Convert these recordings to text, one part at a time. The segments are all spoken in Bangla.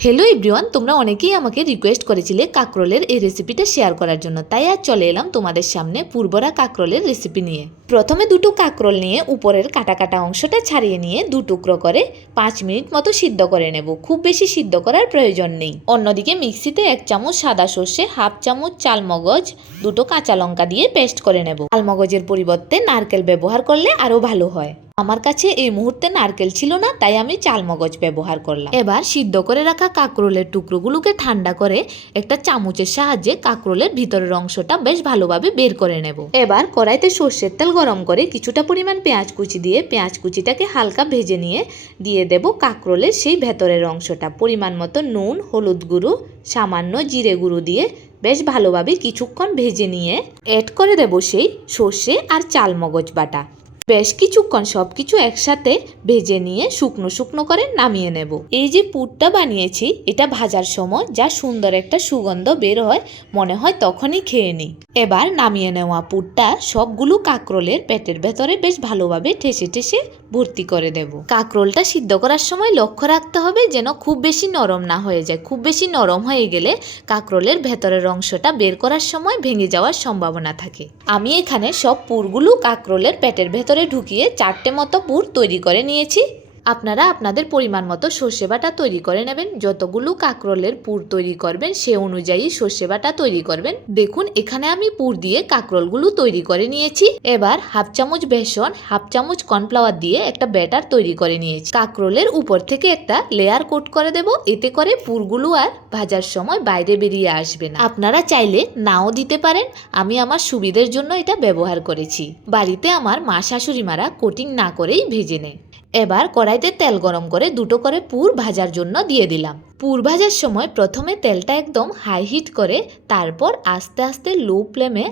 হ্যালো এভরিওয়ান, তোমরা অনেকেই আমাকে রিকোয়েস্ট করেছিলে কাঁকরোলের এই রেসিপিটা শেয়ার করার জন্য, তাই আজ চলে এলাম তোমাদের সামনে পুরভরা কাঁকরোলের রেসিপি নিয়ে। প্রথমে দুটো কাঁকরোল নিয়ে উপরের কাটা কাটা অংশটা ছাড়িয়ে নিয়ে দু টুকরো করে 5 মিনিট মতো সিদ্ধ করে নেব। খুব বেশি সিদ্ধ করার প্রয়োজন নেই। অন্যদিকে মিক্সিতে 1 চামচ সাদা সর্ষে, হাফ চামচ চালমগজ, দুটো কাঁচা লঙ্কা দিয়ে পেস্ট করে নেব। চালমগজের পরিবর্তে নারকেল ব্যবহার করলে আরও ভালো হয়। আমার কাছে এই মুহূর্তে নারকেল ছিল না, তাই আমি চালমগজ ব্যবহার করলাম। এবার সিদ্ধ করে রাখা কাঁকরোলের টুকরোগুলোকে ঠান্ডা করে একটা চামচের সাহায্যে কাঁকরোলের ভিতরের অংশটা বেশ ভালোভাবে বের করে নেব। এবার কড়াইতে সর্ষের তেল গরম করে কিছুটা পরিমাণ পেঁয়াজ কুচি দিয়ে পেঁয়াজ কুচিটাকে হালকা ভেজে নিয়ে দিয়ে দেব কাঁকরোলের সেই ভেতরের অংশটা। পরিমাণ মতো নুন, হলুদ গুঁড়ো, সামান্য জিরে গুঁড়ো দিয়ে বেশ ভালোভাবে কিছুক্ষণ ভেজে নিয়ে অ্যাড করে দেব সেই সর্ষে আর চালমগজ বাটা। বেশ কিছুক্ষণ সবকিছু একসাথে ভেজে নিয়ে শুকনো শুকনো করে নামিয়ে নেব। এই যে পুরটা বানিয়েছি, এটা ভাজার সময় যা সুন্দর একটা সুগন্ধ বের হয়, মনে হয় তখনই খেয়ে নিই। এবার নামিয়ে নেওয়া পুরটা সবগুলো কাঁকরোলের পেটের ভেতরে বেশ ভালোভাবে ঠেসে ঠেসে ভর্তি করে দেব। কাঁকরোলটা সিদ্ধ করার সময় লক্ষ্য রাখতে হবে যেন খুব বেশি নরম না হয়ে যায়। খুব বেশি নরম হয়ে গেলে কাঁকরোলের ভেতরের অংশটা বের করার সময় ভেঙে যাওয়ার সম্ভাবনা থাকে। আমি এখানে সব পুরগুলো কাঁকরোলের পেটের ভেতরে ঢুকিয়ে 4টে মতো পুর তৈরি করে নিয়েছি। আপনারা আপনাদের পরিমাণ মতো সর্ষে বাটা তৈরি করে নেবেন। যতগুলো কাঁকরোলের পুর তৈরি করবেন সে অনুযায়ী সর্ষে বাটা তৈরি করবেন। দেখুন এখানে আমি পুর দিয়ে কাঁকরোলগুলো তৈরি করে নিয়েছি। এবার হাফ চামচ বেসন, হাফ চামচ কর্নফ্লাওয়ার দিয়ে একটা ব্যাটার তৈরি করে নিয়েছি। কাঁকরোলের উপর থেকে একটা লেয়ার কোট করে দেব, এতে করে পুরগুলো আর ভাজার সময় বাইরে বেরিয়ে আসবে না। আপনারা চাইলে নাও দিতে পারেন, আমি আমার সুবিধের জন্য এটা ব্যবহার করেছি। বাড়িতে আমার মা শাশুড়ি মারা কোটিং না করেই ভেজে নেয়। এবার কড়াইতে তেল গরম করে দুটো করে পুর ভাজার জন্য দিয়ে দিলাম। পুর ভাজার সময় প্রথমে তেলটা একদম হাই হিট করে তারপর আস্তে আস্তে লো ফ্লেমে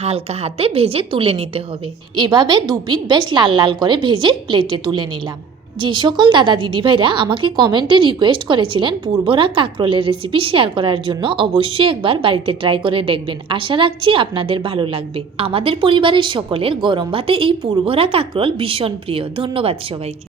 হালকা হাতে ভেজে তুলে নিতে হবে। এভাবে দুপিঠ বেশ লাল লাল করে ভেজে প্লেটে তুলে নিলাম। যে সকল দাদা দিদিভাইরা আমাকে কমেন্টে রিকোয়েস্ট করেছিলেন পুরভরা কাঁকরোলের রেসিপি শেয়ার করার জন্য, অবশ্যই একবার বাড়িতে ট্রাই করে দেখবেন। আশা রাখছি আপনাদের ভালো লাগবে। আমাদের পরিবারের সকলের গরম ভাতে এই পুরভরা কাঁকরোল ভীষণ প্রিয়। ধন্যবাদ সবাইকে।